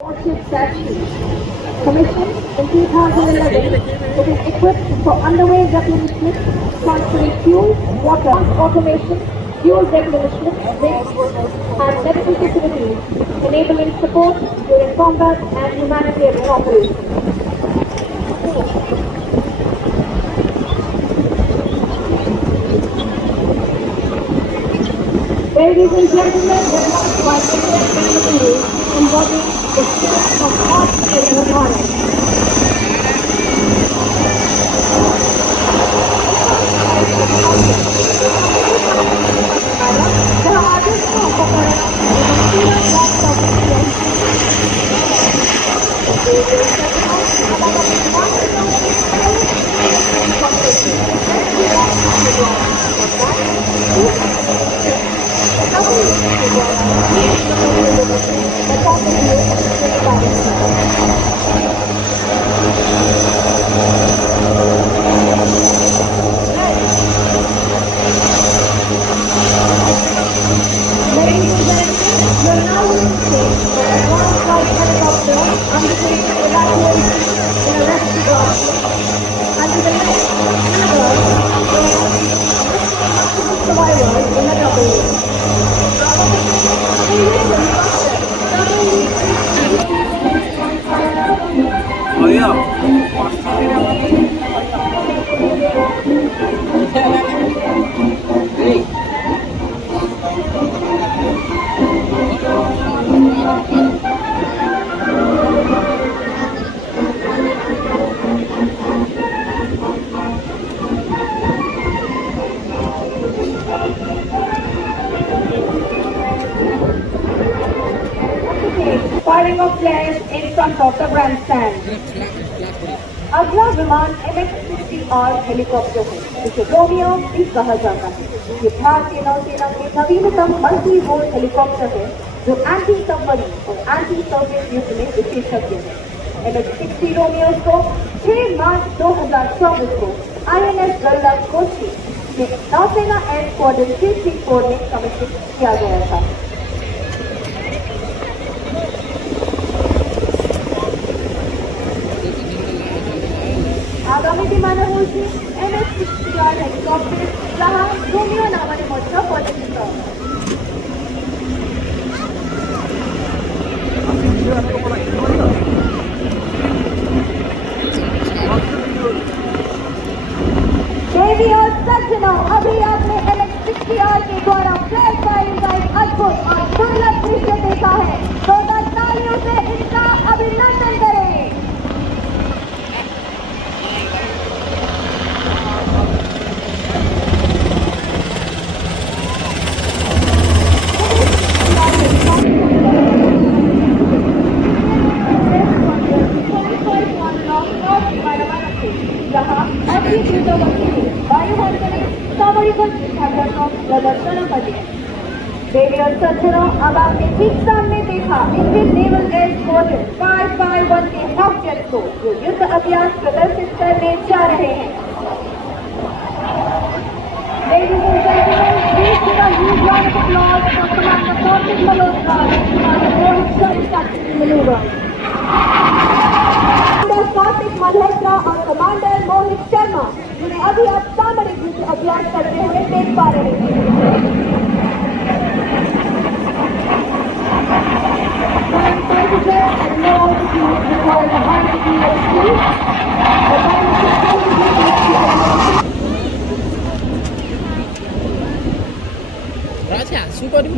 Warship Sachi. Commissioned in 2011, it is equipped for underway replenishment, transferring fuel, water, automation, fuel replenishment, rigs, and medical facilities, enabling support during combat and humanitarian operations. Ladies and gentlemen, developed by India Bengaluru, embodying the spirit of art and honor. The artist of opera is Sheila Black of Ladies and gentlemen, you are now witnessing an advanced flight helicopter undertaking evacuation in a rescue garden. Under the next survivors in the Firing of flares in front of the grandstand. अगला विमान MH-60R helicopter है जिसे Romeo भी कहा जाता है। ये भारतीय नौसेना के नवीनतम मल्टी रोल हेलीकॉप्टर है जो एंटी सबमरीन और एंटी सर्फेस युद्ध में विशेषज्ञ है। MH-60 रोमियो को 6 मार्च 2024 को INS गरुड़ा कोची में नौसेना एयर स्क्वाड्रन 334 में कमीशन किया गया था। आगामी विमानं होती MH-60R हेलिकॉप्टर जहां रोमियो नावाने मोठा पॉलिसी देवी और सज्जनों, अभी आपने MH-60R के द्वारा फ्लैग फायरिंग का एक अद्भुत और दुर्लभ दृश्य देखा है। तो तालियों से इसका अभिनंदन करें। देवी और सज्जनों, अब आपने ठीक सामने देखा इंडियन नेवल एयर स्क्वाड्रन 551 के हॉक जेट को जो युद्ध अभ्यास प्रदर्शित करने जा रहे हैं। Ladies and gentlemen, please give a huge round of applause for Commander Kartik Malhotra and Commander Rohit Sharma tactical maneuver. Commander Kartik Malhotra और कमांडर मोहित शर्मा जिन्हें अभी आप सामरिक युद्ध अभ्यास करते हुए देख पा रहे हैं।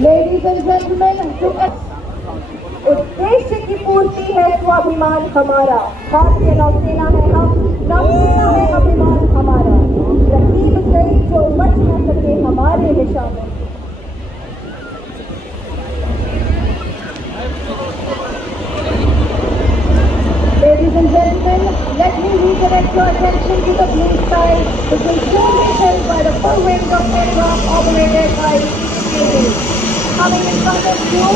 Ladies and gentlemen, उद्देश्य की पूर्ति है स्वाभिमान हमारा। भारतीय नौसेना है हम, नौसेना है अभिमान हमारा। रकीब कई जो बच न सके हमारे निशाने। Ladies and gentlemen, let me redirect your attention to the blue sky, which will soon be filled by the full range of aircraft operated by Navy. Coming in front of you,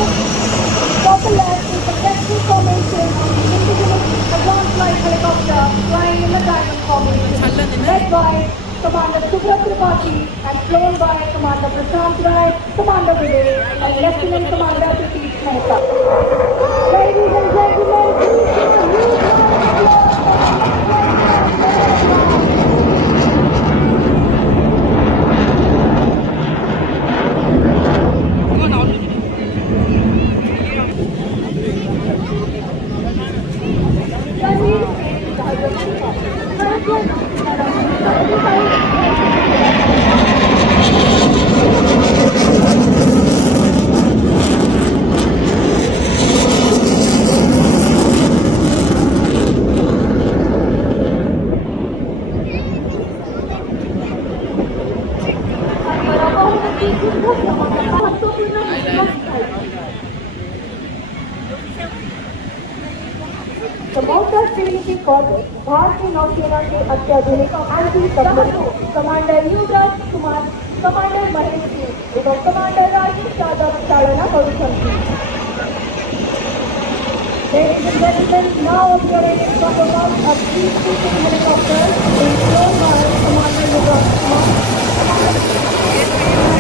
Purple Left is the rescue formation of the indigenous advanced flight helicopter flying in the diamond formation, led by Commander Subrat Tripathi, and flown by Commander Prashant Rai, Commander Vijay, and Lieutenant Commander Pratish Mehta. Ladies and gentlemen, please give a huge round of applause for Ranveer Singh The Motor Trinity College, भारतीय नौसेना के अत्याधुनिक anti submarine commander युवराज Kumar, commander Mahesh Singh एवं commander Rajesh Yadav चालना करू शकतील. Ladies and gentlemen, now we are ready to talk about a peacekeeping helicopter being flown by Commander Yuvraj Kumar,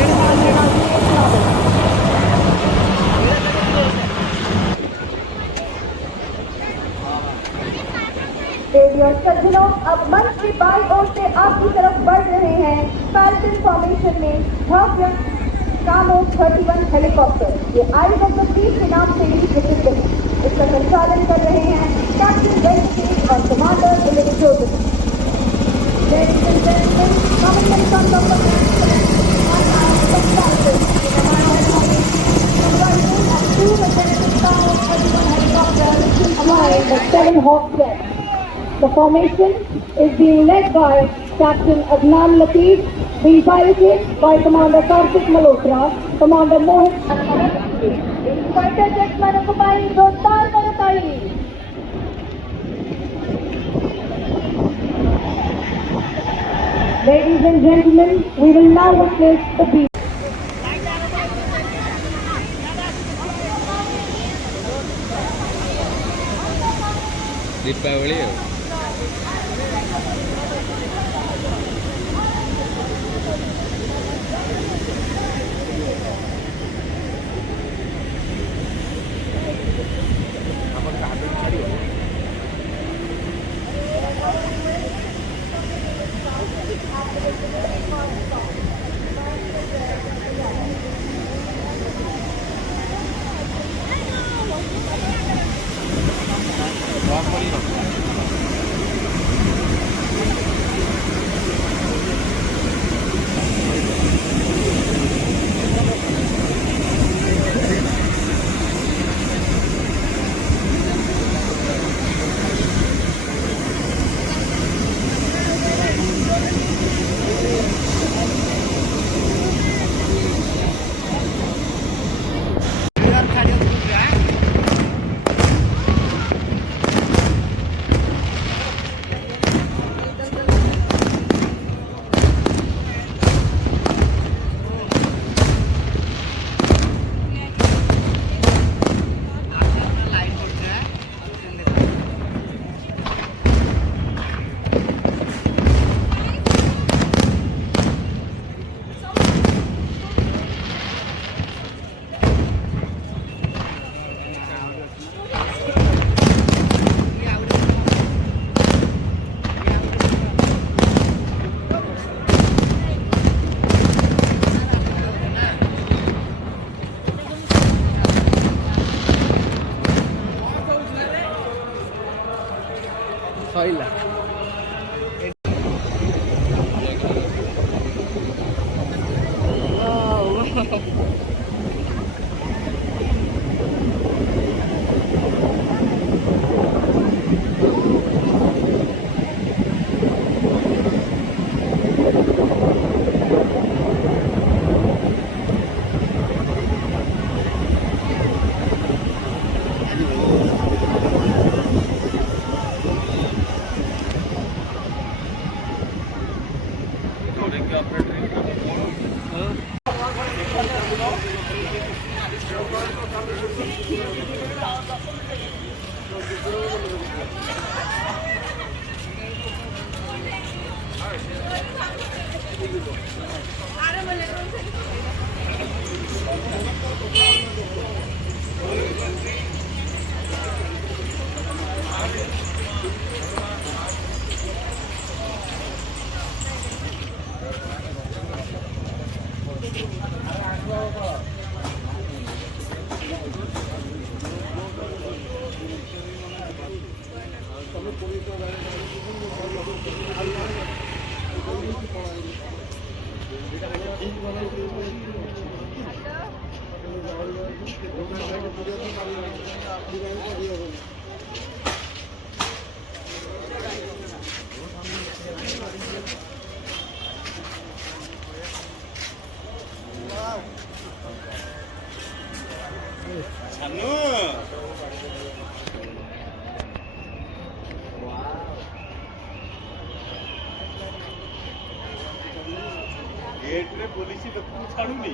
Commander Rajesh Yadav. देवी और सज्जनों, अब मंच की बाईं ओर से आपकी तरफ बढ़ रहे हैं फैल्कन फॉर्मेशन में भव्य कामो 31 हेलीकॉप्टर. ये आइज ऑफ द फ्लीट के नाम से ही प्रसिद्ध है. इसका संचालन कर रहे हैं कैप्टन वेंकटेश और commander Dilip Joshi. Ladies and gentlemen, coming in front of the the 7 Hawk jet. The formation is being led by Captain Adnan Latif, being piloted by Commander Karthik Malhotra, Commander Mohit. Fighter jet manukupay जोरदार करताई. Ladies and gentlemen, we will now witness the beat. Deepavali gate में police लोक छाड़ूनी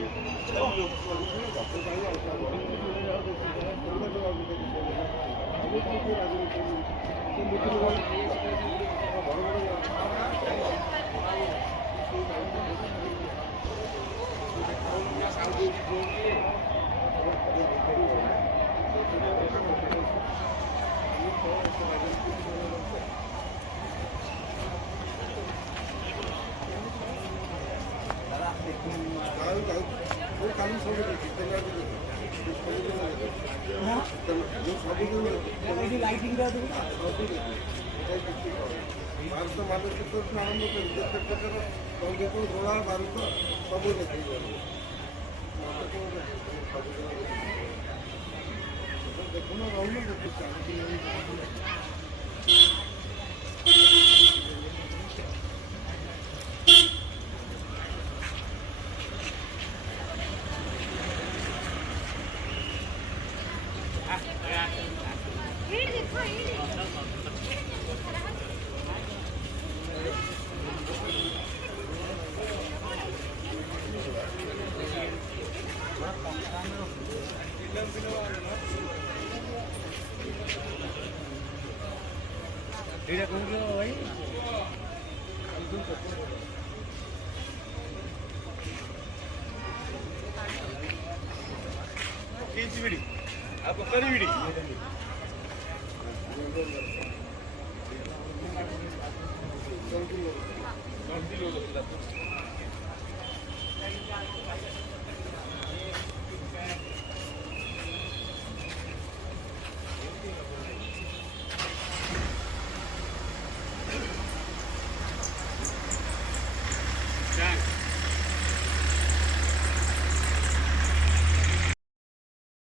lighting का भारत ମାନଚିତ୍ର ଆରମ୍ଭ କରି ଯେତେ ଧଳା ଭାରତ ସବୁ ଦେଖାଇବ ଦେଖୁନ ରହୁନ ଏଇଟା କୋଉଠି ଭାଇ କିଞ୍ଚ ବିଡି ଆଉ ପକାରି ବିଡି